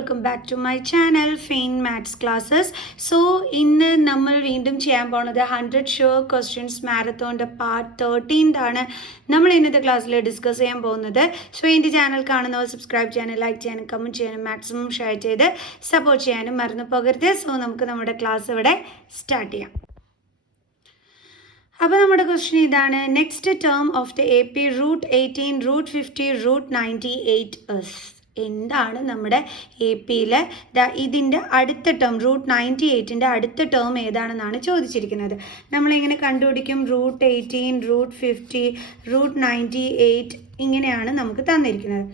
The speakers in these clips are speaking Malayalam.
Welcome back to my channel fine maths classes. So ഇന്ന് നമ്മൾ വീണ്ടും ചെയ്യാൻ പോകുന്നത് 100 ഷുവർ ക്വസ്റ്റ്യൻസ് മാരത്തോണിൻ്റെ പാർട്ട് 13 ആണ് നമ്മൾ ഇന്നത്തെ ക്ലാസ്സിൽ ഡിസ്കസ് ചെയ്യാൻ പോകുന്നത്. സോ എൻ്റെ ചാനൽ കാണുന്നവർ സബ്സ്ക്രൈബ് ചെയ്യാനും ലൈക്ക് ചെയ്യാനും കമൻറ്റ് ചെയ്യാനും മാക്സിമം ഷെയർ ചെയ്ത് സപ്പോർട്ട് ചെയ്യാനും മറന്നു പോകരുത്. സോ നമുക്ക് നമ്മുടെ ക്ലാസ് ഇവിടെ സ്റ്റാർട്ട് ചെയ്യാം. അപ്പോൾ നമ്മുടെ ക്വസ്റ്റ്യൻ ഇതാണ്: next term of the AP √18, √50, √98 is. എന്താണ് നമ്മുടെ AP-യിൽ ഇതിൻ്റെ അടുത്ത ടേം √98ൻ്റെ അടുത്ത ടേം ഏതാണെന്നാണ് ചോദിച്ചിരിക്കുന്നത്. നമ്മളെങ്ങനെ കണ്ടുപിടിക്കും? √18, √50, √98 ഇങ്ങനെയാണ് നമുക്ക് തന്നിരിക്കുന്നത്.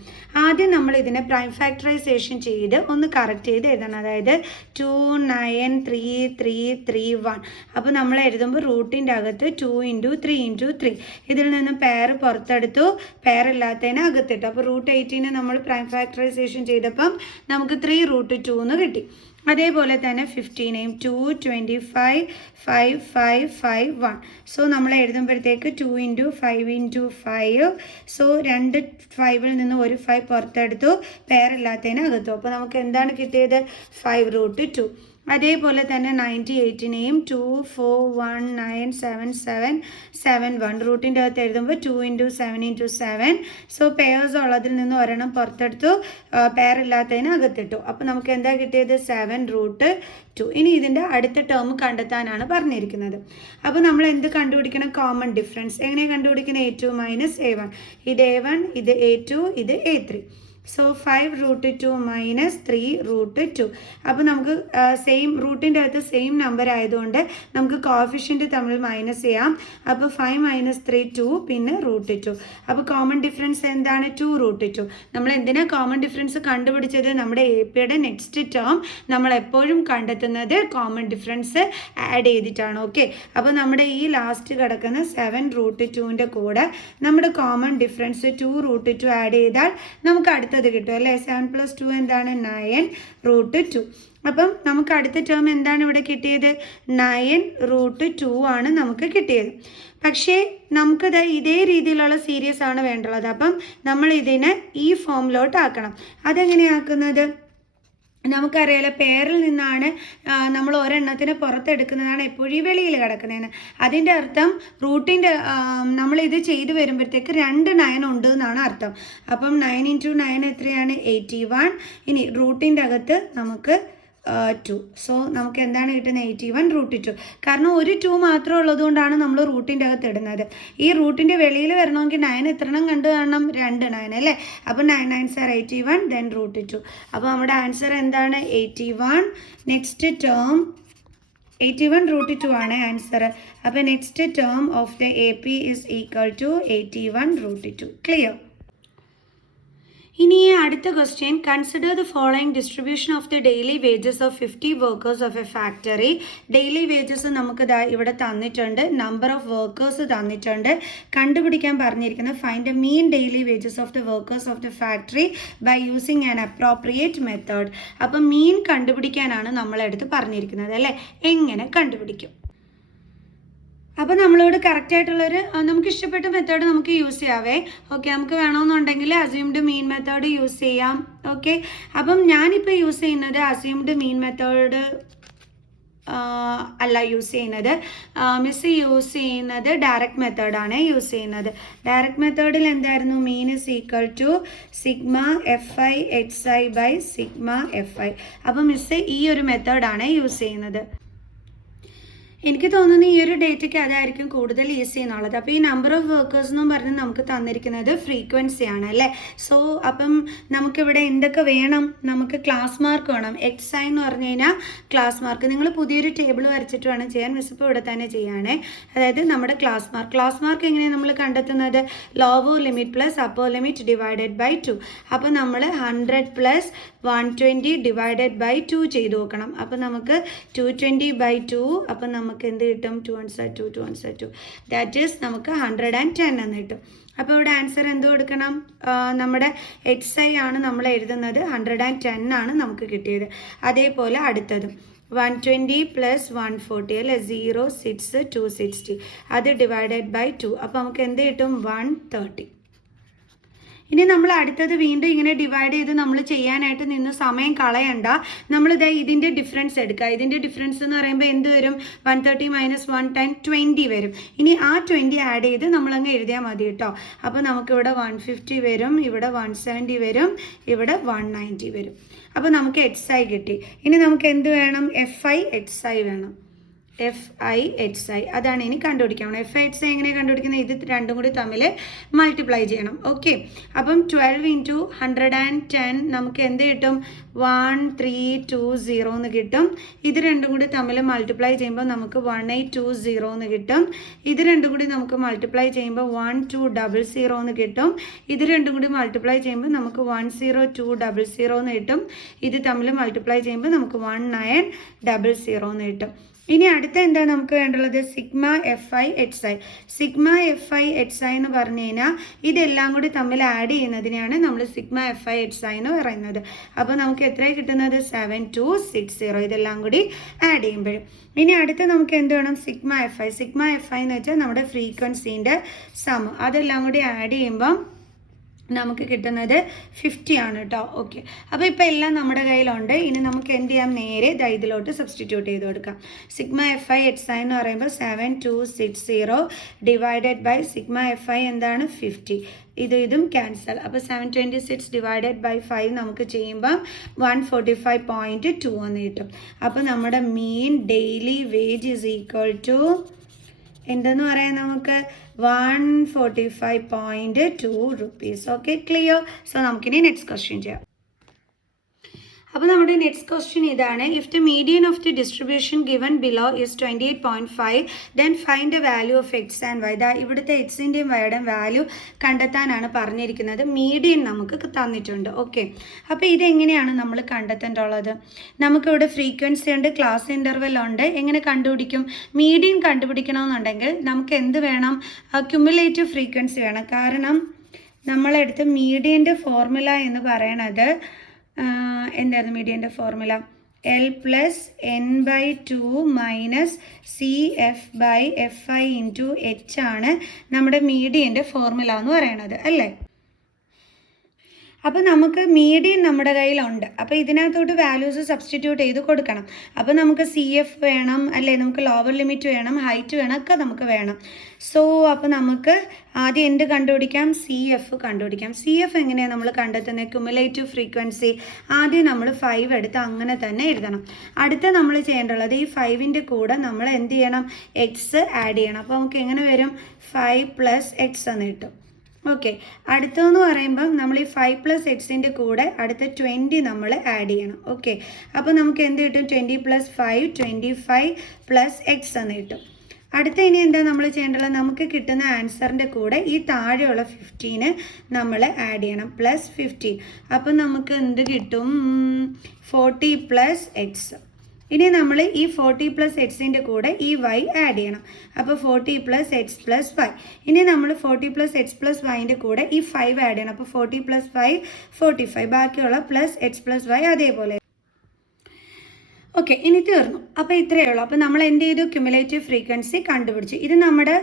ആദ്യം നമ്മൾ ഇതിനെ പ്രൈം ഫാക്ടറൈസേഷൻ ചെയ്ത് ഒന്ന് കറക്റ്റ് ചെയ്ത് എഴുതണം. അതായത് 2, 9, 3, 3, 3, 1. അപ്പോൾ നമ്മൾ എഴുതുമ്പോൾ റൂട്ടിൻ്റെ അകത്ത് 2 × 3 × 3 ഇതിൽ നിന്ന് പെയർ പുറത്തെടുത്തു, പെയർ ഇല്ലാത്തതിനെ അകത്തിട്ടു. അപ്പോൾ √18 നമ്മൾ പ്രൈം ഫാക്ടറൈസേഷൻ ചെയ്തപ്പം നമുക്ക് 3 √2 എന്ന് കിട്ടി. അതേപോലെ തന്നെ 15നെയും 2, 25, 5, 5, 5, 1. സോ നമ്മൾ എഴുതുമ്പോഴത്തേക്ക് 2 × 5 × 5. സോ 2 5-ൽ നിന്ന് ഒരു 5 പുറത്തെടുത്തു, പെയറില്ലാത്തതിന് അകത്തു. അപ്പോൾ നമുക്ക് എന്താണ് കിട്ടിയത്? 5 √2. അതേപോലെ തന്നെ 98നെയും 2, 4, 1, 9, 7, 7, 7, 1. റൂട്ടിൻ്റെ അകത്ത് എഴുതുമ്പോൾ 2 × 7 × 7. സോ പെയർസ് ഉള്ളതിൽ നിന്ന് ഒരെണ്ണം പുറത്തെടുത്തു, പെയർ ഇല്ലാത്തതിന് അകത്തിട്ടു. അപ്പോൾ നമുക്ക് എന്താ കിട്ടിയത്? 7 √2. ഇനി ഇതിൻ്റെ അടുത്ത ടേം കണ്ടെത്താനാണ് പറഞ്ഞിരിക്കുന്നത്. അപ്പോൾ നമ്മൾ എന്ത് കണ്ടുപിടിക്കണം? Common difference. എങ്ങനെ കണ്ടുപിടിക്കണം? A2 - A1. ഇത് A1, ഇത് A2, ഇത് A3. സോ 5 √2 - 3 √2. അപ്പോൾ നമുക്ക് സെയിം റൂട്ടിൻ്റെ അകത്ത് സെയിം നമ്പർ ആയതുകൊണ്ട് നമുക്ക് കോഫിഷ്യൻ്റ് തമ്മിൽ മൈനസ് ചെയ്യാം. അപ്പോൾ 5 - 3 2, പിന്നെ √2. അപ്പോൾ കോമൺ ഡിഫറൻസ് എന്താണ്? 2 √2. നമ്മൾ എന്തിനാണ് കോമൺ ഡിഫറൻസ് കണ്ടുപിടിച്ചത്? നമ്മുടെ AP-യുടെ നെക്സ്റ്റ് ടേം നമ്മൾ എപ്പോഴും കണ്ടെത്തുന്നത് കോമൺ ഡിഫറൻസ് ആഡ് ചെയ്തിട്ടാണ്. ഓക്കെ, അപ്പോൾ നമ്മുടെ ഈ ലാസ്റ്റ് കിടക്കുന്ന 7 √2ൻ്റെ കൂടെ നമ്മുടെ കോമൺ ഡിഫറൻസ് 2 √2 ആഡ് ചെയ്താൽ നമുക്ക് അടുത്തത് കിട്ടും അല്ലേ? 7 + 2 എന്താണ്? 9 √2. അപ്പം നമുക്ക് അടുത്ത ടേം എന്താണ് ഇവിടെ കിട്ടിയത്? 9 √2 ആണ് നമുക്ക് കിട്ടിയത്. പക്ഷേ നമുക്കിത് ഇതേ രീതിയിലുള്ള സീരീസ് ആണ് വേണ്ടുള്ളത്. അപ്പം നമ്മൾ ഇതിനെ ഈ ഫോമിലോട്ട് ആക്കണം. അതെങ്ങനെയാക്കുന്നത്? നമുക്കറിയാലോ, പെയറിൽ നിന്നാണ് നമ്മൾ ഒരെണ്ണത്തിന് പുറത്തെടുക്കുന്നതാണ് എപ്പോഴും ഈ വെളിയിൽ കിടക്കുന്നതിന്. അതിൻ്റെ അർത്ഥം റൂട്ടിൻ്റെ നമ്മളിത് ചെയ്ത് വരുമ്പോഴത്തേക്ക് 2 9 ഉണ്ട് എന്നാണ് അർത്ഥം. അപ്പം 9 × 9 എത്രയാണ്? 81. ഇനി റൂട്ടിൻ്റെ അകത്ത് നമുക്ക് 2. സോ നമുക്ക് എന്താണ് കിട്ടുന്നത്? 81 √2. കാരണം ഒരു 2 മാത്രം ഉള്ളതുകൊണ്ടാണ് നമ്മൾ റൂട്ടിൻ്റെ അകത്ത് ഇടുന്നത്. ഈ റൂട്ടിൻ്റെ വെളിയിൽ വരണമെങ്കിൽ 9 എത്രണ്ണം കണ്ടു കാണണം? 2 9 അല്ലേ? അപ്പോൾ 9 9s are 81, then √2. അപ്പോൾ നമ്മുടെ ആൻസർ എന്താണ്? 81. നെക്സ്റ്റ് ടേം 81 √2 ആണ് ആൻസർ. അപ്പോൾ next term of the AP is equal to 81 √2. Clear? ഇനി അടുത്ത question: consider the following distribution of the daily wages of 50 workers of a factory. Daily wages നമുക്ക് ഇവിടെ തന്നിട്ടുണ്ട്, നമ്പർ ഓഫ് വർക്കേഴ്സ് തന്നിട്ടുണ്ട്. കണ്ടുപിടിക്കാൻ പറഞ്ഞിരിക്കുന്നത് find the mean daily wages of the workers of the factory by using an appropriate method. അപ്പം മീൻ കണ്ടുപിടിക്കാനാണ് നമ്മളെടുത്ത് പറഞ്ഞിരിക്കുന്നത് അല്ലേ? എങ്ങനെ കണ്ടുപിടിക്കും? അപ്പോൾ നമ്മളോട് കറക്റ്റായിട്ടുള്ളൊരു നമുക്ക് ഇഷ്ടപ്പെട്ട മെത്തേഡ് നമുക്ക് യൂസ് ചെയ്യാവേ. ഓക്കെ, നമുക്ക് വേണമെന്നുണ്ടെങ്കിൽ അസ്യൂംഡ് മീൻ മെത്തേഡ് യൂസ് ചെയ്യാം. ഓക്കെ, അപ്പം ഞാനിപ്പോൾ യൂസ് ചെയ്യുന്നത് അസ്യൂംഡ് മീൻ മെത്തേഡ് അല്ല യൂസ് ചെയ്യുന്നത്. മിസ് യൂസ് ചെയ്യുന്നത് ഡയറക്റ്റ് മെത്തേഡാണ് യൂസ് ചെയ്യുന്നത്. ഡയറക്റ്റ് മെത്തേഡിൽ എന്തായിരുന്നു? Mean is equal to σFi xi / σFi. അപ്പം മിസ് ഈ ഒരു മെത്തേഡാണ് യൂസ് ചെയ്യുന്നത്. എനിക്ക് തോന്നുന്നു ഈ ഒരു ഡേറ്റയ്ക്ക് അതായിരിക്കും കൂടുതൽ ഈസി എന്നുള്ളത്. അപ്പോൾ ഈ നമ്പർ ഓഫ് വർക്കേഴ്സ് എന്നും പറഞ്ഞ് നമുക്ക് തന്നിരിക്കുന്നത് ഫ്രീക്വൻസി ആണ് അല്ലേ? സോ അപ്പം നമുക്കിവിടെ എന്തൊക്കെ വേണം? നമുക്ക് ക്ലാസ് മാർക്ക് വേണം. XI എന്ന് പറഞ്ഞു കഴിഞ്ഞാൽ ക്ലാസ് മാർക്ക്. നിങ്ങൾ പുതിയൊരു ടേബിൾ വരച്ചിട്ട് വേണം ചെയ്യാൻ. മിസ് ഇപ്പോൾ ഇവിടെ തന്നെ ചെയ്യാനേ. അതായത് നമ്മുടെ ക്ലാസ് മാർക്ക് എങ്ങനെയാണ് നമ്മൾ കണ്ടെത്തുന്നത്? Lower limit plus upper limit divided by 2. അപ്പോൾ നമ്മൾ 100 + 120 ഡിവൈഡഡ് ബൈ 2 ചെയ്ത് നോക്കണം. അപ്പോൾ നമുക്ക് 220/2. അപ്പം നമുക്ക് എന്ത് കിട്ടും? 2 1s are 2, 2 1s are 2. That is നമുക്ക് 110 എന്ന് കിട്ടും. അപ്പോൾ ഇവിടെ ആൻസർ എന്ത് കൊടുക്കണം? നമ്മുടെ XI ആണ് നമ്മൾ എഴുതുന്നത്. 110 ആണ് നമുക്ക് കിട്ടിയത്. അതേപോലെ അടുത്തതും 120 + 140 അല്ലേ? 0 6 260. അത് ഡിവൈഡഡ് ബൈ 2. അപ്പോൾ നമുക്ക് എന്ത് കിട്ടും? 130. ഇനി നമ്മൾ അടുത്തത് വീണ്ടും ഇങ്ങനെ ഡിവൈഡ് ചെയ്ത് നമ്മൾ ചെയ്യാനായിട്ട് നിന്ന് സമയം കളയണ്ട. നമ്മളിത് ഇതിൻ്റെ ഡിഫറൻസ് എടുക്കുക. ഇതിൻ്റെ ഡിഫറൻസ് എന്ന് പറയുമ്പോൾ എന്ത് വരും? 130 - 110 20 വരും. ഇനി ആ 20 ആഡ് ചെയ്ത് നമ്മളങ്ങ് എഴുതിയാൽ മതി കേട്ടോ. അപ്പോൾ നമുക്കിവിടെ 150 വരും, ഇവിടെ 170 വരും, ഇവിടെ 190 വരും. അപ്പോൾ നമുക്ക് XI കിട്ടി. ഇനി നമുക്ക് എന്ത് വേണം? FI XI വേണം. FI അതാണ് ഇനി കണ്ടുപിടിക്കണം. FI XI എങ്ങനെ കണ്ടുപിടിക്കുന്നത്? ഇത് രണ്ടും കൂടി തമ്മിൽ മൾട്ടിപ്ലൈ ചെയ്യണം. ഓക്കെ, അപ്പം 12 × 110 നമുക്ക് എന്ത് കിട്ടും? 1320 എന്ന് കിട്ടും. ഇത് രണ്ടും കൂടി തമ്മിൽ മൾട്ടിപ്ലൈ ചെയ്യുമ്പോൾ നമുക്ക് 1820 എന്ന് കിട്ടും. ഇത് രണ്ടും കൂടി നമുക്ക് മൾട്ടിപ്ലൈ ചെയ്യുമ്പോൾ 1200 എന്ന് കിട്ടും. ഇത് രണ്ടും കൂടി മൾട്ടിപ്ലൈ ചെയ്യുമ്പോൾ നമുക്ക് 10200 എന്ന് കിട്ടും. ഇത് തമ്മിൽ മൾട്ടിപ്ലൈ ചെയ്യുമ്പോൾ നമുക്ക് 1900 എന്ന് കിട്ടും. ഇനി അടുത്ത എന്താ നമുക്ക് വേണ്ടുള്ളത്? Sigma FI XI. Sigma FI XI എന്ന് പറഞ്ഞു കഴിഞ്ഞാൽ ഇതെല്ലാം കൂടി തമ്മിൽ ആഡ് ചെയ്യുന്നതിനെയാണ് നമ്മൾ സിഗ്മ FI XI എന്ന് പറയുന്നത്. അപ്പോൾ നമുക്ക് എത്രയാണ് കിട്ടുന്നത്? 7260 ഇതെല്ലാം കൂടി ആഡ് ചെയ്യുമ്പോഴും. ഇനി അടുത്ത് നമുക്ക് എന്ത് വേണം? Sigma FI. സിഗ്മ FI എന്ന് വെച്ചാൽ നമ്മുടെ ഫ്രീക്വൻസീൻ്റെ സം. അതെല്ലാം കൂടി ആഡ് ചെയ്യുമ്പം നമുക്ക് കിട്ടുന്നത് 50 ആണ് കേട്ടോ. ഓക്കെ, അപ്പോൾ ഇപ്പോൾ എല്ലാം നമ്മുടെ കയ്യിലുണ്ട്. ഇനി നമുക്ക് എന്ത് ചെയ്യാം? നേരെ ഇതിലോട്ട് സബ്സ്റ്റിറ്റ്യൂട്ട് ചെയ്ത് കൊടുക്കാം. സിഗ്മ FI XI എന്ന് പറയുമ്പോൾ 7260 ഡിവൈഡഡ് ബൈ സിഗ്മ FI എന്താണ്? 50. ഇതും ക്യാൻസൽ. അപ്പോൾ 726 ഡിവൈഡഡ് ബൈ 5 നമുക്ക് ചെയ്യുമ്പോൾ 145.2 എന്ന് കിട്ടും. അപ്പോൾ നമ്മുടെ mean daily wage is equal to എന്തെന്ന് പറയാം? നമുക്ക് 145.2 rupees. Okay, clear? സോ നമുക്കിനി നെക്സ്റ്റ് ക്വസ്റ്റ്യൻ ചെയ്യാം. അപ്പോൾ നമ്മുടെ നെക്സ്റ്റ് ക്വസ്റ്റ്യൻ ഇതാണ്. If the median of the distribution given below is 28.5 then find the value of x and y. ഇവിടുത്തെ എക്സിൻ്റെയും വൈയുടെയും വാല്യൂ കണ്ടെത്താനാണ് പറഞ്ഞിരിക്കുന്നത്. മീഡിയൻ നമുക്ക് തന്നിട്ടുണ്ട്. ഓക്കെ, അപ്പോൾ ഇതെങ്ങനെയാണ് നമ്മൾ കണ്ടെത്തേണ്ടുള്ളത്? നമുക്കിവിടെ ഫ്രീക്വൻസി ഉണ്ട്, ക്ലാസ് ഇൻ്റർവെൽ ഉണ്ട്. എങ്ങനെ കണ്ടുപിടിക്കും? മീഡിയൻ കണ്ടുപിടിക്കണമെന്നുണ്ടെങ്കിൽ നമുക്ക് എന്ത് വേണം? ക്യുമുലേറ്റീവ് ഫ്രീക്വൻസി വേണം. കാരണം നമ്മളെടുത്ത് മീഡിയൻ്റെ ഫോർമുല എന്ന് പറയണത് എന്തായിരുന്നു? മീഡിയൻ്റെ ഫോർമുല L+N/2 - CF/FI × H ആണ് നമ്മുടെ മീഡിയൻ്റെ ഫോർമുല എന്ന് പറയണത്, അല്ലേ? അപ്പോൾ നമുക്ക് മീഡിയൻ നമ്മുടെ കയ്യിലുണ്ട്. അപ്പോൾ ഇതിനകത്തോട്ട് വാല്യൂസ് സബ്സ്റ്റിറ്റ്യൂട്ട് ചെയ്ത് കൊടുക്കണം. അപ്പോൾ നമുക്ക് CF വേണം, അല്ലേ? നമുക്ക് ലോവർ ലിമിറ്റ് വേണം, ഹൈറ്റ് വേണം, ഒക്കെ നമുക്ക് വേണം. സോ അപ്പോൾ നമുക്ക് ആദ്യം എന്ത് കണ്ടുപിടിക്കാം? CF കണ്ടുപിടിക്കാം. CF എങ്ങനെയാണ് നമ്മൾ കണ്ടെത്തുന്നത്? Cumulative frequency. ആദ്യം നമ്മൾ 5 എടുത്ത് അങ്ങനെ തന്നെ എഴുതണം. അടുത്ത നമ്മൾ ചെയ്യേണ്ടുള്ളത് ഈ 5ൻ്റെ കൂടെ നമ്മൾ എന്ത് ചെയ്യണം? X ആഡ് ചെയ്യണം. അപ്പോൾ നമുക്ക് എങ്ങനെ വരും? 5 + X എന്ന് കിട്ടും. ഓക്കെ, അടുത്തതെന്ന് പറയുമ്പം നമ്മൾ ഈ 5 + Xൻ്റെ കൂടെ അടുത്ത 20 നമ്മൾ ആഡ് ചെയ്യണം. ഓക്കെ, അപ്പോൾ നമുക്ക് എന്ത് കിട്ടും? 20 + 5 25 + X എന്ന് കിട്ടും. അടുത്ത ഇനി എന്താ നമ്മൾ ചെയ്യേണ്ടത്? നമുക്ക് കിട്ടുന്ന ആൻസറിൻ്റെ കൂടെ ഈ താഴെയുള്ള 15 നമ്മൾ ആഡ് ചെയ്യണം, +15. അപ്പം നമുക്ക് എന്ത് കിട്ടും? 40 + X. ഇനി നമ്മൾ ഈ 40 + Xൻ്റെ കൂടെ ഈ y ആഡ് ചെയ്യണം. അപ്പോൾ 40 + X + y. ഇനി നമ്മൾ 40 + X + yൻ്റെ കൂടെ ഈ 5 ആഡ് ചെയ്യണം. അപ്പോൾ 40 + 5 45. ബാക്കിയുള്ള +X + y അതേപോലെ. ഓക്കെ, ഇനി തീർന്നു. അപ്പോൾ ഇത്രയേ ഉള്ളൂ. അപ്പോൾ നമ്മൾ എന്ത് ചെയ്തു? ക്യുമുലേറ്റീവ് ഫ്രീക്വൻസി കണ്ടുപിടിച്ചു. ഇത് നമ്മുടെ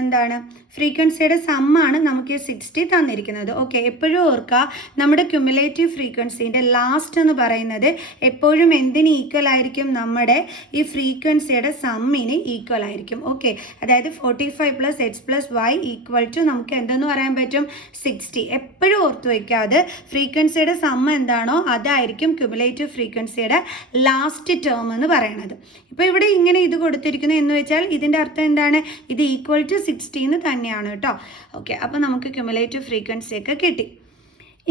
എന്താണ്? ഫ്രീക്വൻസിയുടെ സമ്മാണ് നമുക്ക് 60 തന്നിരിക്കുന്നത്. ഓക്കെ, എപ്പോഴും ഓർക്കുക, നമ്മുടെ ക്യുമുലേറ്റീവ് ഫ്രീക്വൻസീൻ്റെ ലാസ്റ്റ് എന്ന് പറയുന്നത് എപ്പോഴും എന്തിന് ഈക്വൽ ആയിരിക്കും? നമ്മുടെ ഈ ഫ്രീക്വൻസിയുടെ സമ്മിന് ഈക്വൽ ആയിരിക്കും. ഓക്കെ, അതായത് 45 + X + y = നമുക്ക് എന്തെന്ന് പറയാൻ പറ്റും? 60. എപ്പോഴും ഓർത്ത് വയ്ക്കാതെ ഫ്രീക്വൻസിയുടെ സമ്മ് എന്താണോ അതായിരിക്കും ക്യുമുലേറ്റീവ് ഫ്രീക്വൻസിയുടെ ലാസ്റ്റ് ടേം എന്ന് പറയണത്. ഇപ്പോൾ ഇവിടെ ഇങ്ങനെ ഇത് കൊടുത്തിരിക്കുന്നു എന്ന് വെച്ചാൽ ഇതിൻ്റെ അർത്ഥം എന്താണ്? ഇത് ഈക്വൽ ടു 60 എന്ന് തന്നെയാണ് കേട്ടോ. ഓക്കെ, അപ്പോൾ നമുക്ക് ക്യുമുലേറ്റീവ് ഫ്രീക്വൻസിയൊക്കെ കിട്ടി.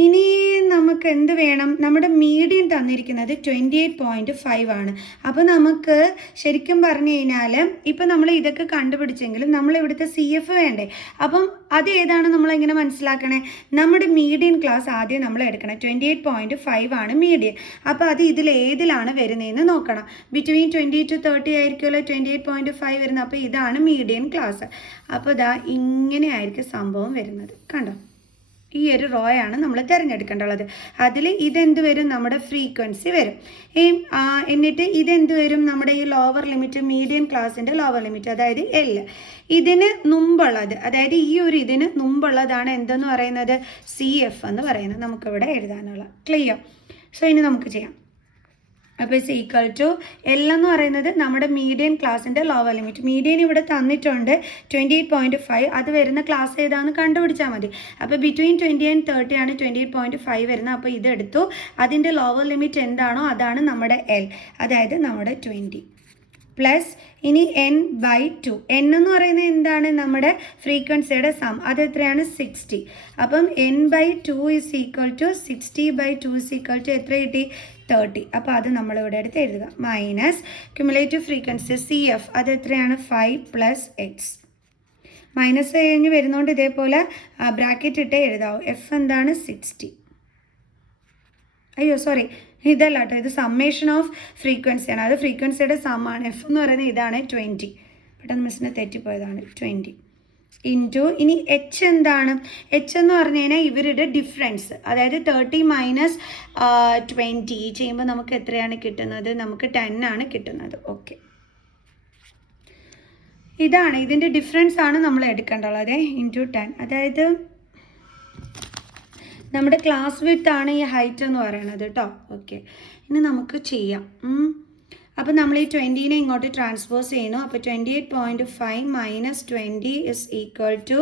ഇനി നമുക്ക് എന്ത് വേണം? നമ്മുടെ മീഡിയൻ തന്നിരിക്കുന്നത് 28.5 ആണ്. അപ്പോൾ നമുക്ക് ശരിക്കും പറഞ്ഞു കഴിഞ്ഞാൽ ഇപ്പം നമ്മൾ ഇതൊക്കെ കണ്ടുപിടിച്ചെങ്കിലും നമ്മൾ ഇവിടുത്തെ CF വേണ്ടേ? അപ്പം അത് ഏതാണ് നമ്മളെങ്ങനെ മനസ്സിലാക്കണേ? നമ്മുടെ മീഡിയൻ ക്ലാസ് ആദ്യം നമ്മൾ എടുക്കണം. 28.5 ആണ് മീഡിയൻ. അപ്പോൾ അത് ഇതിലേതിലാണ് വരുന്നതെന്ന് നോക്കണം. ബിറ്റ്വീൻ 20 to 30 ആയിരിക്കുമല്ലോ 28.5 വരുന്നത്. അപ്പോൾ ഇതാണ് മീഡിയൻ ക്ലാസ്. അപ്പോൾ ഇതാ ഇങ്ങനെ ആയിരിക്കും സംഭവം വരുന്നത്. കണ്ടോ? ഈ ഒരു റോയാണ് നമ്മൾ തിരഞ്ഞെടുക്കേണ്ടുള്ളത്. അതിൽ ഇതെന്ത് വരും? നമ്മുടെ ഫ്രീക്വൻസി വരും. എന്നിട്ട് ഇതെന്ത് വരും? നമ്മുടെ ഈ ലോവർ ലിമിറ്റ്, മീഡിയം ക്ലാസ്സിൻ്റെ ലോവർ ലിമിറ്റ്, അതായത് എൽ. ഇതിന് മുമ്പുള്ളത്, അതായത് ഈ ഒരു ഇതിന് മുമ്പുള്ളതാണ് എന്തെന്ന് പറയുന്നത്? CF എന്ന് പറയുന്നത്. നമുക്കിവിടെ എഴുതാനുള്ള ക്ലിയർ. സോ ഇനി നമുക്ക് ചെയ്യാം. അപ്പോൾ ഇറ്റ്സ് ഈക്വൽ ടു എൽ എന്ന് പറയുന്നത് നമ്മുടെ മീഡിയൻ ക്ലാസ്സിൻ്റെ ലോവർ ലിമിറ്റ്. മീഡിയൻ ഇവിടെ തന്നിട്ടുണ്ട് 28.5. അത് വരുന്ന ക്ലാസ് ഏതാണെന്ന് കണ്ടുപിടിച്ചാൽ മതി. അപ്പോൾ ബിറ്റ്വീൻ 20 and 30 ആണ് 28.5 വരുന്നത്. അപ്പോൾ ഇതെടുത്തു. അതിൻ്റെ ലോവർ ലിമിറ്റ് എന്താണോ അതാണ് നമ്മുടെ എൽ, അതായത് നമ്മുടെ 20 പ്ലസ് ഇനി n/2. n എന്ന് പറയുന്നത് എന്താണ്? നമ്മുടെ ഫ്രീക്വൻസിയുടെ സം. അത് എത്രയാണ്? 60. അപ്പം n/2 is equal to 60/2 is equal to എത്ര കിട്ടി? 30. അപ്പോൾ അത് നമ്മളിവിടെ എടുത്ത് എഴുതുക. മൈനസ് ക്യുമുലേറ്റീവ് ഫ്രീക്വൻസി CF, അത് എത്രയാണ്? 5 + x. മൈനസ് കഴിഞ്ഞ് വരുന്നതുകൊണ്ട് ഇതേപോലെ ബ്രാക്കറ്റ് ഇട്ടേ എഴുതാവും. F എന്താണ്? 60. അയ്യോ സോറി, ഇതല്ല കേട്ടോ, ഇത് സമ്മേഷൻ ഓഫ് ഫ്രീക്വൻസിയാണ്. അത് ഫ്രീക്വൻസിയുടെ സമ്മാണ്. F എന്ന് പറയുന്നത് ഇതാണ് 20. പെട്ടെന്ന് മിസ്സിന് തെറ്റിപ്പോയതാണ്. 20 ഇൻറ്റു ഇനി H എന്താണ്? H എന്ന് പറഞ്ഞു കഴിഞ്ഞാൽ ഇവരുടെ ഡിഫറൻസ്, അതായത് 30 - 20 ചെയ്യുമ്പോൾ നമുക്ക് എത്രയാണ് കിട്ടുന്നത്? നമുക്ക് 10 ആണ് കിട്ടുന്നത്. ഓക്കെ, ഇതാണ് ഇതിൻ്റെ ഡിഫറൻസ് ആണ് നമ്മൾ എടുക്കേണ്ടുള്ളത്. ഇൻറ്റു 10, അതായത് നമ്മുടെ ക്ലാസ് വിഡ്ത്ത് ആണ് ഈ ഹൈറ്റ് എന്ന് പറയുന്നത് കേട്ടോ. ഓക്കെ, ഇനി നമുക്ക് ചെയ്യാം. അപ്പോൾ നമ്മൾ ഈ 20നെ ഇങ്ങോട്ട് ട്രാൻസ്പോസ് ചെയ്യുന്നു. അപ്പോൾ 28.5 - 20 is equal to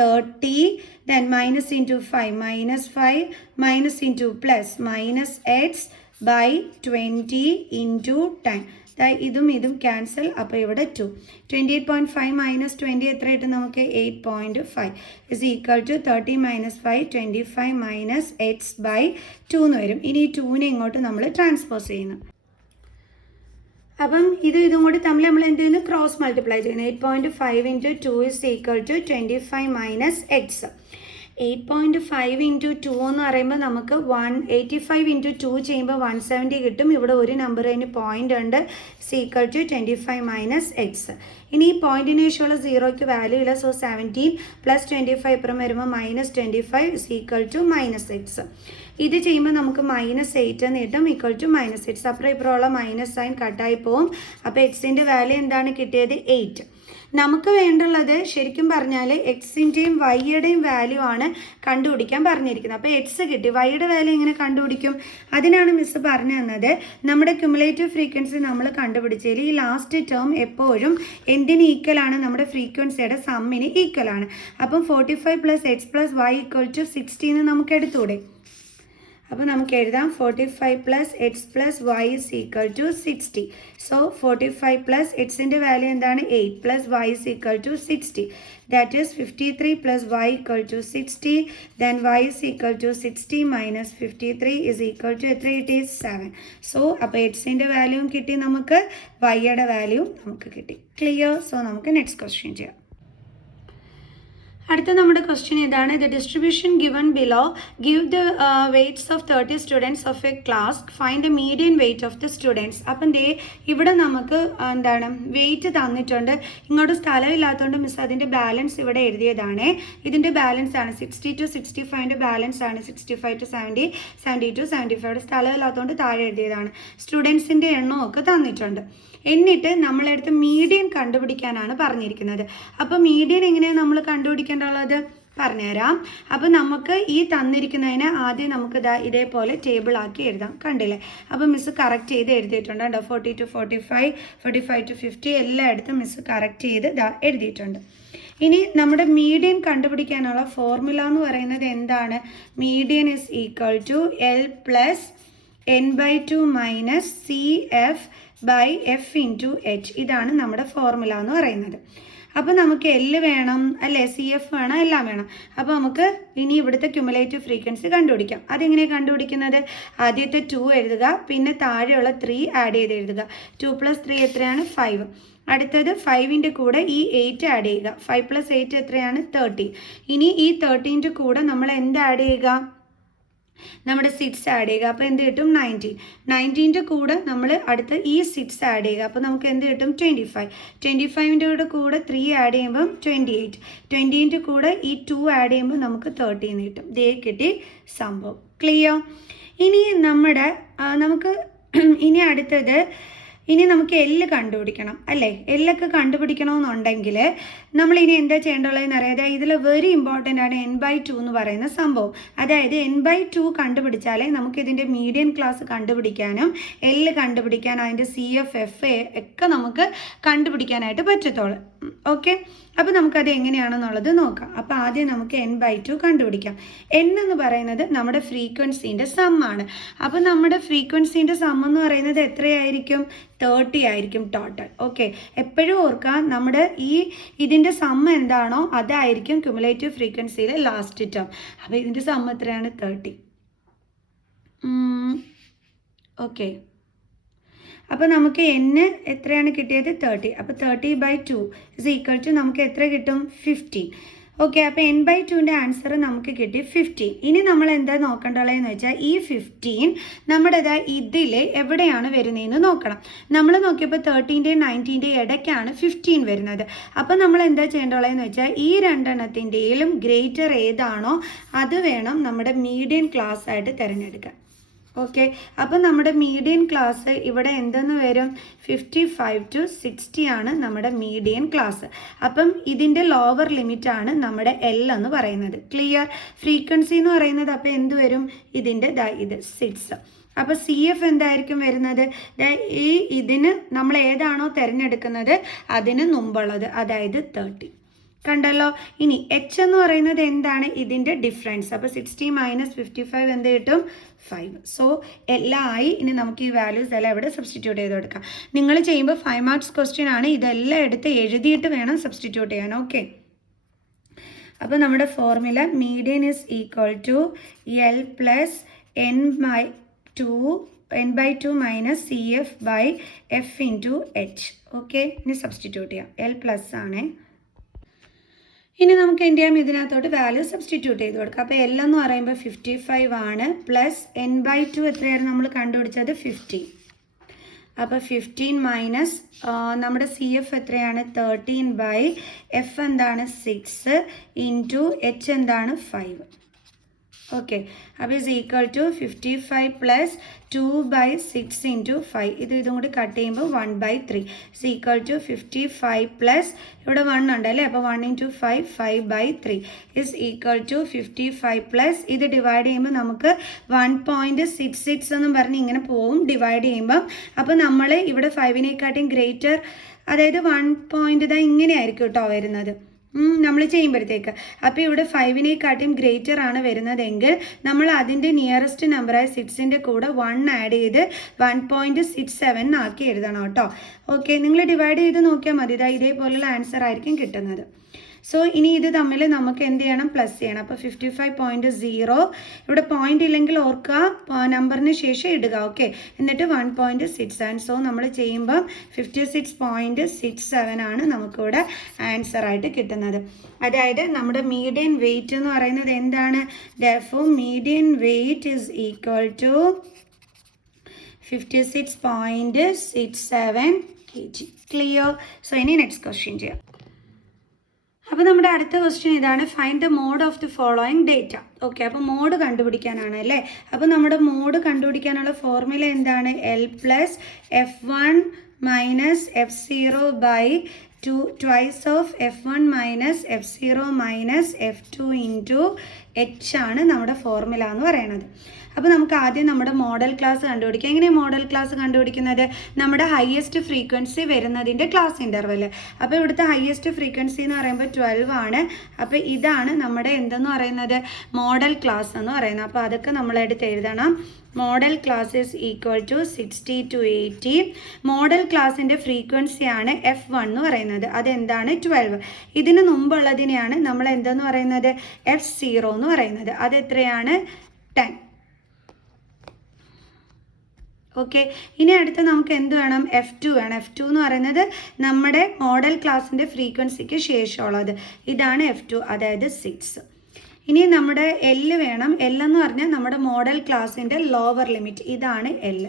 30. Then minus into 5 -5 minus into plus -x/20 into 10. ഇതും ഇതും ക്യാൻസൽ. അപ്പോൾ ഇവിടെ 2. 28.5 - 20 എത്ര കിട്ടും നമുക്ക്? 8.5 ഇസ് ഈക്വൽ ടു 30 - 5 25 - x/2 എന്ന് വരും. ഇനി ഈ 2നെ ഇങ്ങോട്ട് നമ്മൾ ട്രാൻസ്പോസ് ചെയ്യുന്നു. അപ്പം ഇതും കൂടി തമ്മിൽ നമ്മൾ എന്ത് ചെയ്യുന്നു? ക്രോസ് മൾട്ടിപ്ലൈ ചെയ്യുന്നു. 8.5 × 2 ഇസ് ഈക്വൽ ടു 25 - x. 8.5 × 2 എന്ന് പറയുമ്പോൾ നമുക്ക് 185 × 2 ചെയ്യുമ്പോൾ 170 കിട്ടും. ഇവിടെ ഒരു നമ്പർ അതിന് പോയിൻ്റ് ഉണ്ട്. Equal to 25 - x. ഇനി ഈ പോയിന്റിന് ശേഷമുള്ള 0ക്ക് വാല്യൂ ഇല്ല. സോ 17 + 25 ഇപ്പുറം വരുമ്പോൾ -25 ഈക്വൽ ടു -x. ഇത് ചെയ്യുമ്പോൾ നമുക്ക് -8 എന്ന് കിട്ടും. Equal to -6. അപ്പുറം ഇപ്പുറമുള്ള മൈനസ് സൈൻ കട്ടായി പോവും. അപ്പോൾ എക്സിൻ്റെ വാല്യൂ എന്താണ് കിട്ടിയത്? 8. നമുക്ക് വേണ്ടുള്ളത് ശരിക്കും പറഞ്ഞാൽ എക്സിൻ്റെയും വൈയുടെയും വാല്യൂ ആണ് കണ്ടുപിടിക്കാൻ പറഞ്ഞിരിക്കുന്നത്. അപ്പോൾ എക്സ് കിട്ടി. വൈയുടെ വാല്യൂ എങ്ങനെ കണ്ടുപിടിക്കും? അതിനാണ് മിസ് പറഞ്ഞു തന്നത്. നമ്മുടെ ക്യുമുലേറ്റീവ് ഫ്രീക്വൻസി നമ്മൾ കണ്ടുപിടിച്ചതിൽ ഈ ലാസ്റ്റ് ടേം എപ്പോഴും എന്തിന് ഈക്വലാണ്? നമ്മുടെ ഫ്രീക്വൻസിയുടെ സമ്മിന് ഈക്വലാണ്. അപ്പം 45 + x + y = 60 എന്ന് നമുക്ക് എടുത്തൂടെ? അപ്പോൾ നമുക്ക് എഴുതാം 45 + x + y is equal to 60. So 45 + എക്സിൻ്റെ വാല്യൂ എന്താണ്? 8 + y is equal to 60. That is 53 + y = 60. Then y is equal to 60 - 53 is equal to എത്ര കിട്ടി? 7. സോ അപ്പോൾ എക്സിൻ്റെ വാല്യൂവും കിട്ടി, നമുക്ക് വൈയുടെ വാല്യൂവും നമുക്ക് കിട്ടി. ക്ലിയർ? സോ നമുക്ക് നെക്സ്റ്റ് ക്വസ്റ്റ്യൻ ചെയ്യാം. അടുത്ത നമ്മുടെ ക്വസ്റ്റ്യൻ ഇതാണ്. The distribution given below give the weights of 30 students of a class. Find the median weight of the students. അപ്പം ഇവിടെ നമുക്ക് എന്താണ് വെയ്റ്റ് തന്നിട്ടുണ്ട്. ഇങ്ങോട്ട് സ്ഥലമില്ലാത്തതുകൊണ്ട് മിസ് അതിൻ്റെ ബാലൻസ് ഇവിടെ എഴുതിയതാണ്. ഇതിൻ്റെ ബാലൻസ് ആണ് 60 to 65ൻ്റെ ബാലൻസ് ആണ് 65 to 70, 70 to 75. സ്ഥലമില്ലാത്തതുകൊണ്ട് താഴെ എഴുതിയതാണ്. സ്റ്റുഡൻസിൻ്റെ എണ്ണമൊക്കെ തന്നിട്ടുണ്ട്. എന്നിട്ട് നമ്മളെടുത്ത് മീഡിയൻ കണ്ടുപിടിക്കാനാണ് പറഞ്ഞിരിക്കുന്നത്. അപ്പോൾ മീഡിയൻ എങ്ങനെയാണ് നമ്മൾ കണ്ടുപിടിക്കേണ്ടത് പറഞ്ഞുതരാം. അപ്പോൾ നമുക്ക് ഈ തന്നിരിക്കുന്നതിന് ആദ്യം നമുക്ക് ഇതേപോലെ ടേബിളാക്കി എഴുതാം. കണ്ടില്ലേ? അപ്പോൾ മിസ്സ് കറക്റ്റ് ചെയ്ത് എഴുതിയിട്ടുണ്ട് കേട്ടോ. 40 to 45, 45 to 50 എല്ലായിടത്തും മിസ്സ് കറക്റ്റ് ചെയ്ത് എഴുതിയിട്ടുണ്ട്. ഇനി നമ്മുടെ മീഡിയൻ കണ്ടുപിടിക്കാനുള്ള ഫോർമുല എന്ന് പറയുന്നത് എന്താണ്? Median is equal to L + n/2 - CF/f × h. ഇതാണ് നമ്മുടെ ഫോർമുല എന്ന് പറയുന്നത്. അപ്പോൾ നമുക്ക് L വേണം അല്ലേ, CF വേണം, എല്ലാം വേണം. അപ്പോൾ നമുക്ക് ഇനി ഇവിടുത്തെ ക്യുമുലേറ്റീവ് ഫ്രീക്വൻസി കണ്ടുപിടിക്കാം. അതെങ്ങനെയാണ് കണ്ടുപിടിക്കുന്നത്? ആദ്യത്തെ 2 എഴുതുക, പിന്നെ താഴെയുള്ള 3 ആഡ് ചെയ്ത് എഴുതുക. 2 + 3 എത്രയാണ്? 5. അടുത്തത് 5ൻ്റെ കൂടെ ഈ 8 ആഡ് ചെയ്യുക. 5 + 8 എത്രയാണ്? 30. ഇനി ഈ 13ൻ്റെ കൂടെ നമ്മൾ എന്ത് ആഡ് ചെയ്യുക? നമ്മുടെ 6 ആഡ് ചെയ്യുക. അപ്പോൾ എന്ത് കിട്ടും? 19. 19ൻ്റെ കൂടെ നമ്മൾ അടുത്ത് ഈ 6 ആഡ് ചെയ്യുക. അപ്പോൾ നമുക്ക് എന്ത് കിട്ടും? 25. 25ൻ്റെ കൂടെ 3 ആഡ് ചെയ്യുമ്പം 28. 20ൻ്റെ കൂടെ ഈ 2 ആഡ് ചെയ്യുമ്പോൾ നമുക്ക് 13 കിട്ടും. ദേ കിട്ടി സംഭവം. ക്ലിയർ? ഇനി നമുക്ക് ഇനി അടുത്തത് നമുക്ക് എല്ല് കണ്ടുപിടിക്കണം അല്ലേ? എല്ലൊക്കെ കണ്ടുപിടിക്കണമെന്നുണ്ടെങ്കിൽ നമ്മളിനി എന്താ ചെയ്യേണ്ടതെന്ന് അറിയാതെ ഇതിൽ വെരി ഇമ്പോർട്ടൻ്റ് ആണ് n/2 എന്ന് പറയുന്ന സംഭവം. അതായത് n/2 കണ്ടുപിടിച്ചാലേ നമുക്കിതിൻ്റെ മീഡിയൻ ക്ലാസ് കണ്ടുപിടിക്കാനും എല്ല് കണ്ടുപിടിക്കാനും അതിൻ്റെ CF ഒക്കെ നമുക്ക് കണ്ടുപിടിക്കാനായിട്ട് പറ്റത്തുള്ളൂ. ഓക്കെ, അപ്പോൾ നമുക്കത് എങ്ങനെയാണെന്നുള്ളത് നോക്കാം. അപ്പോൾ ആദ്യം നമുക്ക് n/2 കണ്ടുപിടിക്കാം. n എന്ന് പറയുന്നത് നമ്മുടെ ഫ്രീക്വൻസീൻ്റെ സമ്മാണ്. അപ്പോൾ നമ്മുടെ ഫ്രീക്വൻസീൻ്റെ സം എന്ന് പറയുന്നത് എത്രയായിരിക്കും? 30 ആയിരിക്കും ടോട്ടൽ. ഓക്കെ, എപ്പോഴും ഓർക്കുക നമ്മുടെ ഇതിൻ്റെ സം എന്താണോ അതായിരിക്കും ക്യുമുലേറ്റീവ് ഫ്രീക്വൻസിയിലെ ലാസ്റ്റ് ടേം. അപ്പോൾ ഇതിൻ്റെ സം എത്രയാണ്? 30. ഓക്കെ, അപ്പോൾ നമുക്ക് n എത്രയാണ് കിട്ടിയത്? 30. അപ്പോൾ 30/2 = നമുക്ക് എത്ര കിട്ടും? 15. ഓക്കെ, അപ്പോൾ n/2ൻ്റെ ആൻസർ നമുക്ക് കിട്ടി 15. ഇനി നമ്മൾ എന്താ നോക്കേണ്ടതെന്ന് വെച്ചാൽ ഈ 15 നമ്മുടെ ഇതിൽ എവിടെയാണ് വരുന്നതെന്ന് നോക്കണം. നമ്മൾ നോക്കിയപ്പോൾ 13ൻ്റെയും 19ൻ്റെയും ഇടയ്ക്കാണ് 15 വരുന്നത്. അപ്പോൾ നമ്മൾ എന്താ ചെയ്യേണ്ടതെന്ന് വെച്ചാൽ ഈ രണ്ടെണ്ണത്തിൻ്റെയും ഗ്രേറ്റർ ഏതാണോ അത് വേണം നമ്മുടെ മീഡിയൻ ക്ലാസ് ആയിട്ട് തിരഞ്ഞെടുക്കാൻ. ഓക്കെ, അപ്പോൾ നമ്മുടെ മീഡിയൻ ക്ലാസ് ഇവിടെ എന്തെന്ന് വരും? 55 to 60 ആണ് നമ്മുടെ മീഡിയൻ ക്ലാസ്. അപ്പം ഇതിൻ്റെ ലോവർ ലിമിറ്റാണ് നമ്മുടെ L എന്ന് പറയുന്നത്. ക്ലിയർ? ഫ്രീക്വൻസി എന്ന് പറയുന്നത് അപ്പോൾ എന്ത് വരും? ഇതിൻ്റെ ഇത് 6. അപ്പോൾ CF എന്തായിരിക്കും വരുന്നത്? ഇതിന് നമ്മൾ ഏതാണോ തിരഞ്ഞെടുക്കുന്നത് അതിന് മുമ്പുള്ളത്, അതായത് 30. കണ്ടല്ലോ. ഇനി H എന്ന് പറയുന്നത് എന്താണ്? ഇതിൻ്റെ ഡിഫറൻസ്. അപ്പോൾ 60 - 55 എന്ത് കിട്ടും? 5. സോ എല്ലാം ആയി. ഇനി നമുക്ക് ഈ വാല്യൂസ് എല്ലാം ഇവിടെ സബ്സ്റ്റിറ്റ്യൂട്ട് ചെയ്ത് കൊടുക്കാം. നിങ്ങൾ ചെയ്യുമ്പോൾ 5 മാർക്സ് ക്വസ്റ്റ്യൻ ആണ്. ഇതെല്ലാം എടുത്ത് എഴുതിയിട്ട് വേണം സബ്സ്റ്റിറ്റ്യൂട്ട് ചെയ്യാൻ. ഓക്കെ, അപ്പോൾ നമ്മുടെ formula median is equal to L + n/2 - CF/F × H. Okay, ഇനി സബ്സ്റ്റിറ്റ്യൂട്ട് ചെയ്യാം. L പ്ലസ് ആണ്. ഇനി നമുക്ക് എന്ത് ചെയ്യാം? ഇതിനകത്തോട്ട് വാല്യൂ സബ്സ്റ്റിറ്റ്യൂട്ട് ചെയ്ത് കൊടുക്കാം. അപ്പോൾ L എന്ന് പറയുമ്പോൾ 55 ആണ്. പ്ലസ് n/2 എത്രയാണ് നമ്മൾ കണ്ടുപിടിച്ചത്? 15. അപ്പോൾ 15 - നമ്മുടെ CF എത്രയാണ്? 13/F എന്താണ്? 6 × H എന്താണ്? 5. ഓക്കെ, അപ്പോൾ = 55 + 2/6 × 5. ഇതും കൂടി കട്ട് ചെയ്യുമ്പോൾ 1/3 = 55 + ഇവിടെ 1 ഉണ്ട് അല്ലേ? അപ്പോൾ 1 × 5 5/3 = 55 + ഇത് ഡിവൈഡ് ചെയ്യുമ്പോൾ നമുക്ക് 1.66 എന്നും പറഞ്ഞ് ഇങ്ങനെ പോവും ഡിവൈഡ് ചെയ്യുമ്പം. അപ്പോൾ നമ്മൾ ഇവിടെ 5-നേക്കാട്ടും ഗ്രേറ്റർ, അതായത് 1 ഇങ്ങനെ ആയിരിക്കും കേട്ടോ വരുന്നത് നമ്മൾ ചെയ്യുമ്പോഴത്തേക്ക്. അപ്പോൾ ഇവിടെ 5-നേക്കാട്ടും ഗ്രേറ്റർ ആണ് വരുന്നതെങ്കിൽ നമ്മൾ അതിൻ്റെ നിയറസ്റ്റ് നമ്പറായ 6ൻ്റെ കൂടെ 1 ആഡ് ചെയ്ത് 1.67 ആക്കി എഴുതണം കേട്ടോ. ഓക്കെ, നിങ്ങൾ ഡിവൈഡ് ചെയ്ത് നോക്കിയാൽ മതി. ഇതേപോലുള്ള ആൻസർ ആയിരിക്കും കിട്ടുന്നത്. സോ ഇനി ഇത് തമ്മിൽ നമുക്ക് എന്ത് ചെയ്യണം? പ്ലസ് ചെയ്യണം. അപ്പോൾ 55.0 ഇവിടെ പോയിന്റ് ഇല്ലെങ്കിൽ ഓർക്കുക നമ്പറിന് ശേഷം ഇടുക. ഓക്കെ, എന്നിട്ട് 1.67. സോ നമ്മൾ ചെയ്യുമ്പോൾ 56.67 ആണ് നമുക്കിവിടെ ആൻസറായിട്ട് കിട്ടുന്നത്. അതായത് നമ്മുടെ മീഡിയൻ വെയിറ്റ് എന്ന് പറയുന്നത് എന്താണ്? Therefore median weight is equal to 56.67 kg. Clear? So ഇനി നെക്സ്റ്റ് ക്വസ്റ്റ്യൻ ചെയ്യാം. അപ്പോൾ നമ്മുടെ അടുത്ത ക്വസ്റ്റ്യൻ ഇതാണ്, find the mode of the following data. Okay, അപ്പോൾ മോഡ് കണ്ടുപിടിക്കാനാണ് അല്ലേ? അപ്പോൾ നമ്മുടെ മോഡ് കണ്ടുപിടിക്കാനുള്ള ഫോർമുല എന്താണ്? L + F1 - F0/2 twice of F1 - F0 - F2 × H ആണ് നമ്മുടെ ഫോർമുല എന്ന് പറയുന്നത്. അപ്പോൾ നമുക്ക് ആദ്യം നമ്മുടെ മോഡൽ ക്ലാസ് കണ്ടുപിടിക്കാം. എങ്ങനെയാണ് മോഡൽ ക്ലാസ് കണ്ടുപിടിക്കുന്നത്? നമ്മുടെ ഹയസ്റ്റ് ഫ്രീക്വൻസി വരുന്നതിൻ്റെ ക്ലാസ് ഇൻ്റർവെൽ. അപ്പോൾ ഇവിടുത്തെ ഹയസ്റ്റ് ഫ്രീക്വൻസി എന്ന് പറയുമ്പോൾ 12 ആണ്. അപ്പോൾ ഇതാണ് നമ്മുടെ എന്തെന്ന് പറയുന്നത്? മോഡൽ ക്ലാസ് എന്ന് പറയുന്നത്. അപ്പോൾ അതൊക്കെ നമ്മളെടുത്ത് എഴുതണം. Modal class is equal to 60 to 80. Modal ക്ലാസിൻ്റെ ഫ്രീക്വൻസിയാണ് F1 എന്ന് പറയുന്നത്. അതെന്താണ്? 12. ഇതിന് മുമ്പുള്ളതിനെയാണ് നമ്മൾ എന്തെന്ന് പറയുന്നത്? F0 എന്ന് പറയുന്നത്. അതെത്രയാണ്? 10. ഓക്കെ, ഇനി അടുത്ത് നമുക്ക് എന്ത് വേണം? F2 വേണം. F2 എന്ന് പറയുന്നത് നമ്മുടെ മോഡൽ ക്ലാസിൻ്റെ ഫ്രീക്വൻസിക്ക് ശേഷമുള്ളത്. ഇതാണ് F2, അതായത് 6. ഇനി നമ്മുടെ L വേണം. L എന്ന് പറഞ്ഞാൽ നമ്മുടെ മോഡൽ ക്ലാസ്സിൻ്റെ ലോവർ ലിമിറ്റ്, ഇതാണ് L.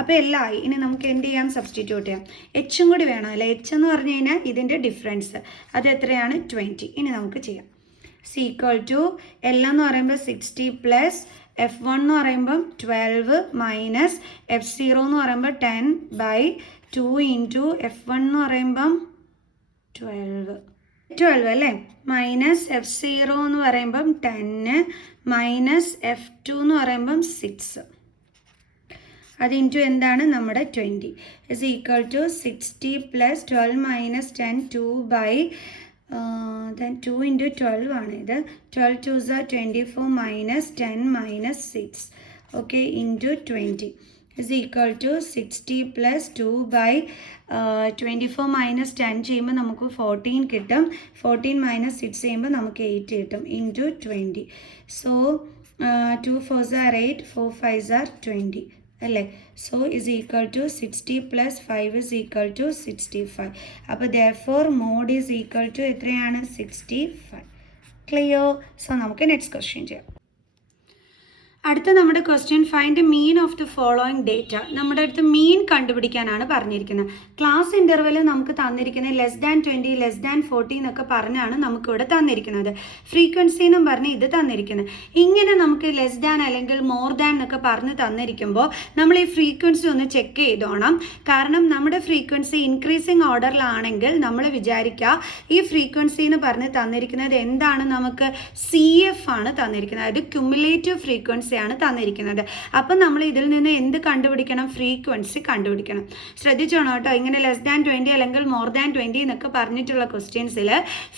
അപ്പോൾ L ആയി. ഇനി നമുക്ക് എന്ത് ചെയ്യാം, സബ്സ്റ്റിറ്റ്യൂട്ട് ചെയ്യാം. എച്ചും കൂടി വേണം അല്ലേ. എച്ച് എന്ന് പറഞ്ഞു കഴിഞ്ഞാൽ ഇതിൻ്റെ ഡിഫറൻസ്, അത് എത്രയാണ്, 20. ഇനി നമുക്ക് ചെയ്യാം. ഈക്വൽ ടു L എന്ന് പറയുമ്പോൾ 60 പ്ലസ് F1 എന്ന് പറയുമ്പം 12 മൈനസ് F0 എന്ന് പറയുമ്പോൾ 10/2 ഇൻറ്റു F1 എന്ന് പറയുമ്പം 12 അല്ലേ, മൈനസ് F0 എന്ന് പറയുമ്പം 10 മൈനസ് F2 എന്ന് പറയുമ്പം 6, അത് ഇൻറ്റു എന്താണ് നമ്മുടെ 20 is equal to 60 plus 12 minus 10 2 into 12 ആണ് ഇത്. 12 2s are 24 minus 10 minus 6 okay into 20 is equal to 60 plus 2/24 minus 10 ചെയ്യുമ്പോൾ നമുക്ക് 14 കിട്ടും. 14 minus 6 ചെയ്യുമ്പോൾ നമുക്ക് 8 കിട്ടും into 20. So 2 4s are 8, 4 5s are 20 അല്ലേ. So is equal to 60 plus 5 is equal to 65. അപ്പോൾ therefore mode is equal to എത്രയാണ്, 65. ക്ലിയർ. സോ നമുക്ക് നെക്സ്റ്റ് ക്വസ്റ്റ്യൻ ചെയ്യാം. അടുത്ത നമ്മുടെ question, find mean of the following data. നമ്മുടെ അടുത്ത് മീൻ കണ്ടുപിടിക്കാനാണ് പറഞ്ഞിരിക്കുന്നത്. ക്ലാസ് ഇൻ്റർവെൽ നമുക്ക് തന്നിരിക്കുന്നത് <20, <40 എന്നൊക്കെ പറഞ്ഞാണ് നമുക്കിവിടെ തന്നിരിക്കുന്നത്. ഫ്രീക്വൻസി എന്നും പറഞ്ഞ് ഇത് തന്നിരിക്കുന്നത്. ഇങ്ങനെ നമുക്ക് <, അല്ലെങ്കിൽ മോർ ദാൻ എന്നൊക്കെ പറഞ്ഞ് തന്നിരിക്കുമ്പോൾ നമ്മൾ ഈ ഫ്രീക്വൻസി ഒന്ന് ചെക്ക് ചെയ്തോണം. കാരണം നമ്മുടെ ഫ്രീക്വൻസി ഇൻക്രീസിങ് ഓർഡറിലാണെങ്കിൽ നമ്മൾ വിചാരിക്കുക ഈ ഫ്രീക്വൻസി എന്ന് പറഞ്ഞ് തന്നിരിക്കുന്നത് എന്താണ്, നമുക്ക് CF ആണ് തന്നിരിക്കുന്നത്, അതായത് ക്യുമുലേറ്റീവ് ഫ്രീക്വൻസി ആണ് തന്നിരിക്കുന്നത്. അപ്പം നമ്മൾ ഇതിൽ നിന്ന് എന്ത് കണ്ടുപിടിക്കണം, ഫ്രീക്വൻസി കണ്ടുപിടിക്കണം. ശ്രദ്ധിച്ചോണം കേട്ടോ. ഇങ്ങനെ <20 അല്ലെങ്കിൽ മോർ ദാൻ 20 എന്നൊക്കെ പറഞ്ഞിട്ടുള്ള ക്വസ്റ്റ്യൻസിൽ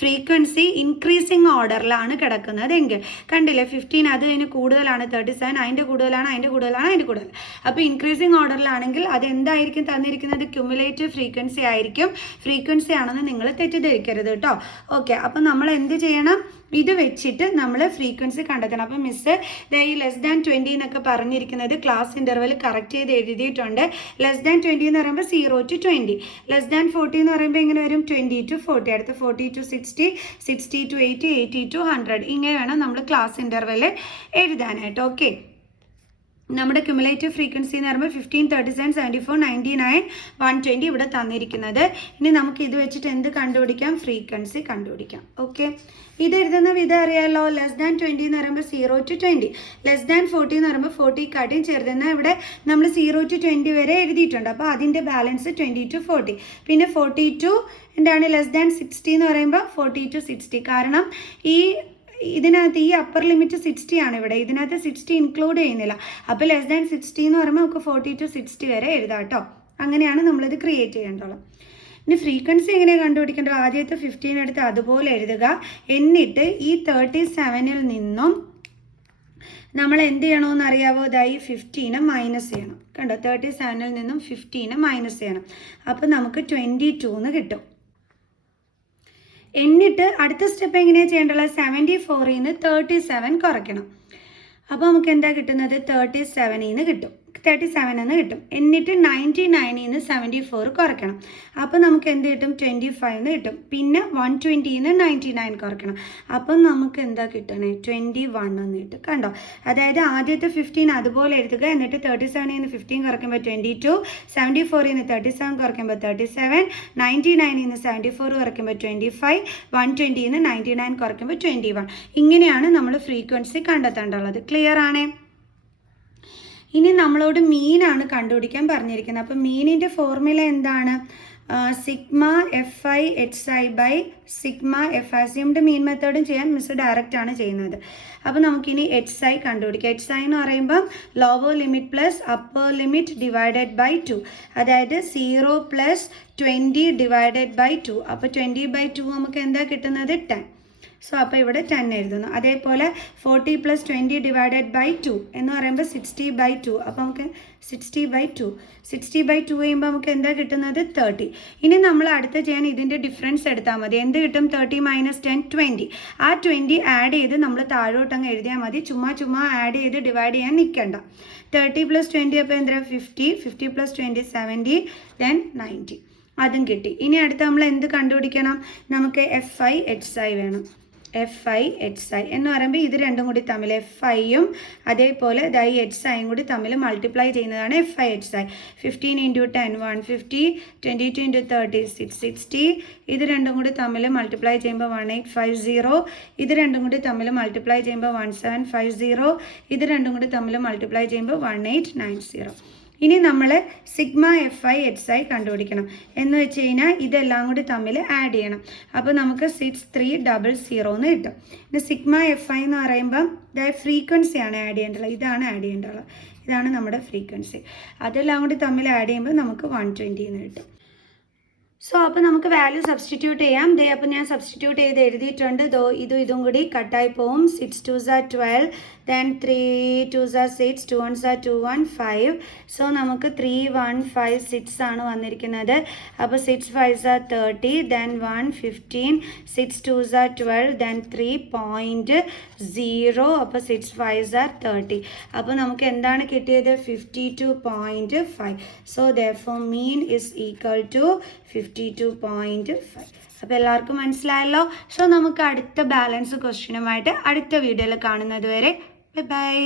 ഫ്രീക്വൻസി ഇൻക്രീസിങ് ഓർഡറിലാണ് കിടക്കുന്നത് എങ്കിൽ കണ്ടില്ലേ, 15 അത് അതിന് കൂടുതലാണ്, 37 അതിൻ്റെ കൂടുതലാണ്, അതിൻ്റെ കൂടുതലാണ്, അതിൻ്റെ കൂടുതൽ. അപ്പോൾ ഇൻക്രീസിങ് ഓർഡറിലാണെങ്കിൽ അത് എന്തായിരിക്കും തന്നിരിക്കുന്നത്, ക്യുമുലേറ്റീവ് ഫ്രീക്വൻസി ആയിരിക്കും. ഫ്രീക്വൻസി ആണെന്ന് നിങ്ങൾ തെറ്റിദ്ധരിക്കരുത് കേട്ടോ. ഓക്കെ, അപ്പം നമ്മൾ എന്ത് ചെയ്യണം, ഇത് വെച്ചിട്ട് നമ്മൾ ഫ്രീക്വൻസി കണ്ടെത്തണം. അപ്പം മിസ്സ് ഈ <20 എന്നൊക്കെ പറഞ്ഞിരിക്കുന്നത് ക്ലാസ് ഇൻ്റർവെൽ കറക്റ്റ് ചെയ്ത് എഴുതിയിട്ടുണ്ട്. <20 എന്ന് പറയുമ്പോൾ 0 to 20, <40 എന്ന് പറയുമ്പോൾ ഇങ്ങനെ വരും 20 to 40, അടുത്ത 40 to 60, 60 to 80, 80 to 100. ഇങ്ങനെ വേണം നമ്മൾ ക്ലാസ് ഇൻ്റർവെൽ എഴുതാനായിട്ട്. ഓക്കെ, നമ്മുടെ ക്യുമുലേറ്റീവ് ഫ്രീക്വൻസി എന്ന് പറയുമ്പോൾ 15, 37, 74, 99, 120 ഇവിടെ തന്നിരിക്കുന്നത്. ഇനി നമുക്ക് ഇത് വെച്ചിട്ട് എന്ത് കണ്ടുപിടിക്കാം, ഫ്രീക്വൻസി കണ്ടുപിടിക്കാം. ഓക്കെ, ഇത് എഴുതുന്ന വിധം അറിയാമല്ലോ. <20 എന്ന് പറയുമ്പോൾ 0 to 20, <40 എന്ന് പറയുമ്പോൾ 40 ചെറുതെന്ന ഇവിടെ നമ്മൾ 0 to 20 വരെ എഴുതിയിട്ടുണ്ട്. അപ്പോൾ അതിൻ്റെ ബാലൻസ് 20 to 40. പിന്നെ 40 to എന്താണ് <60 എന്ന് പറയുമ്പോൾ 40 to 60. കാരണം ഇതിനകത്ത് ഈ അപ്പർ ലിമിറ്റ് 60 ആണ് ഇവിടെ, ഇതിനകത്ത് 60 ഇൻക്ലൂഡ് ചെയ്യുന്നില്ല. അപ്പോൾ <60 എന്ന് പറയുമ്പോൾ നമുക്ക് 40 to 60 വരെ എഴുതാം കേട്ടോ. അങ്ങനെയാണ് നമ്മളിത് ക്രിയേറ്റ് ചെയ്യേണ്ടത്. ഇനി ഫ്രീക്വൻസി എങ്ങനെയാണ് കണ്ടുപിടിക്കേണ്ടത്, ആദ്യത്തെ 15 എടുത്ത് അതുപോലെ എഴുതുക. എന്നിട്ട് ഈ 37ൽ നിന്നും നമ്മൾ എന്ത് ചെയ്യണമെന്ന് അറിയാവോ, ഇതായി 15 മൈനസ് ചെയ്യണം. കണ്ടോ, 37ൽ നിന്നും 15 മൈനസ് ചെയ്യണം. അപ്പോൾ നമുക്ക് 22 എന്ന് കിട്ടും. എന്നിട്ട് അടുത്ത സ്റ്റെപ്പ് എങ്ങനെയാണ് ചെയ്യേണ്ടത്, 74ൽ നിന്ന് 37 കുറയ്ക്കണം. അപ്പോൾ നമുക്ക് എന്താ കിട്ടുന്നത്, 37 എന്ന് കിട്ടും. എന്നിട്ട് 99ൽ നിന്ന് 74 കുറയ്ക്കണം. അപ്പോൾ നമുക്ക് എന്ത് കിട്ടും, 25 എന്ന് കിട്ടും. പിന്നെ 120ൽ നിന്ന് 99 കുറയ്ക്കണം. അപ്പം നമുക്ക് എന്താ കിട്ടണേ, 21 എന്ന് കിട്ടും. കണ്ടോ, അതായത് ആദ്യത്തെ 15 അതുപോലെ എഴുതുക. എന്നിട്ട് 37ൽ നിന്ന് 15 കുറയ്ക്കുമ്പോൾ 22, 74ൽ നിന്ന് 37 കുറയ്ക്കുമ്പോൾ 37, 99ൽ നിന്ന് 74 കുറയ്ക്കുമ്പോൾ 25, 120ൽ നിന്ന് 99 കുറയ്ക്കുമ്പോൾ 21. ഇങ്ങനെയാണ് നമ്മൾ ഫ്രീക്വൻസി കണ്ടെത്തേണ്ടത്. ക്ലിയർ ആണേ? ഇനി നമ്മളോട് മീനാണ് കണ്ടുപിടിക്കാൻ പറഞ്ഞിരിക്കുന്നത്. അപ്പോൾ മീനിൻ്റെ ഫോർമുല എന്താണ്, sigma FI HI by sigma FI. നമ്മുടെ മീൻ മെത്തേഡും ചെയ്യാൻ മിസ് ഡയറക്റ്റ് ആണ് ചെയ്യുന്നത്. അപ്പോൾ നമുക്കിനി HI കണ്ടുപിടിക്കാം. HI എന്ന് പറയുമ്പം lower limit plus upper limit divided by 2, അതായത് 0 പ്ലസ് 20 ഡിവൈഡഡ് ബൈ 2. അപ്പോൾ 20/2 നമുക്ക് എന്താ കിട്ടുന്നത്, 10. സോ അപ്പോൾ ഇവിടെ 10 എഴുതുന്നു. അതേപോലെ 40 പ്ലസ് 20 ഡിവൈഡഡ് ബൈ 2 എന്ന് പറയുമ്പോൾ 60/2. അപ്പോൾ നമുക്ക് 60/2 ചെയ്യുമ്പോൾ നമുക്ക് എന്താ കിട്ടുന്നത്, 30. ഇനി നമ്മൾ അടുത്ത ചെയ്യാൻ ഇതിൻ്റെ ഡിഫറൻസ് എടുത്താൽ മതി. എന്ത് കിട്ടും, 30 മൈനസ് 10, 20. ആ 20 ആഡ് ചെയ്ത് നമ്മൾ താഴോട്ടങ്ങ് എഴുതിയാൽ മതി. ചുമ്മാ ആഡ് ചെയ്ത് ഡിവൈഡ് ചെയ്യാൻ നിൽക്കണ്ട. 30 പ്ലസ് 20 അപ്പോൾ എന്താ 50, 50 പ്ലസ് 20 70, ദെൻ 90. അതും കിട്ടി. ഇനി അടുത്ത് നമ്മൾ എന്ത് കണ്ടുപിടിക്കണം, നമുക്ക് FI HI വേണം. എഫ് ഐ എച്ച് ഐ എന്ന് പറയുമ്പോൾ ഇത് രണ്ടും കൂടി തമ്മിൽ എഫ് ഐയും അതേപോലെ ഈ എച്ച് ഐയും കൂടി തമ്മിൽ മൾട്ടിപ്ലൈ ചെയ്യുന്നതാണ് എഫ് ഐ എച്ച് ഐ. 15 × 10 150, 22 × 30 660. ഇത് രണ്ടും കൂടി തമ്മിൽ മൾട്ടിപ്ലൈ ചെയ്യുമ്പോൾ 1850. ഇത് രണ്ടും കൂടി തമ്മിൽ മൾട്ടിപ്ലൈ ചെയ്യുമ്പോൾ 1750. ഇത് രണ്ടും കൂടി തമ്മിൽ മൾട്ടിപ്ലൈ ചെയ്യുമ്പോൾ 1890. ഇനി നമ്മൾ sigma F I H I കണ്ടുപിടിക്കണം. എന്ന് വെച്ച് കഴിഞ്ഞാൽ ഇതെല്ലാം കൂടി തമ്മിൽ ആഡ് ചെയ്യണം. അപ്പോൾ നമുക്ക് 6300 എന്ന് കിട്ടും. പിന്നെ സിഗ്മ എഫ് ഐ എന്ന് പറയുമ്പം ഫ്രീക്വൻസിയാണ് ആഡ് ചെയ്യേണ്ടത്. ഇതാണ് ആഡ് ചെയ്യേണ്ടത്. ഇതാണ് നമ്മുടെ ഫ്രീക്വൻസി. അതെല്ലാം കൂടി തമ്മിൽ ആഡ് ചെയ്യുമ്പോൾ നമുക്ക് 120 എന്ന് കിട്ടും. സോ അപ്പോൾ നമുക്ക് വാല്യൂ സബ്സ്റ്റിറ്റ്യൂട്ട് ചെയ്യാം. അപ്പോൾ ഞാൻ സബ്സ്റ്റിറ്റ്യൂട്ട് ചെയ്ത് എഴുതിയിട്ടുണ്ട്. ഇതും കൂടി കട്ടായി പോവും. 6 2s are 12, then 3 2s are 6, 2 1s are 2 1 5. So നമുക്ക് 3156 ആണ് വന്നിരിക്കുന്നത്. അപ്പോൾ 6 5s are 30, then 1 15, 6 2s are 12, then 3.0. അപ്പോൾ 6 5s are 30. അപ്പോൾ നമുക്ക് എന്താണ് കിട്ടിയത്? 52.5. So therefore mean is equal to 52.5. അപ്പോൾ എല്ലാവർക്കും മനസ്സിലായല്ലോ. സോ നമുക്ക് അടുത്ത ബാലൻസ് ക്വസ്റ്റ്യനുമായിട്ട് അടുത്ത വീഡിയോയിൽ കാണുന്നത് വരെ ബൈ ബൈ.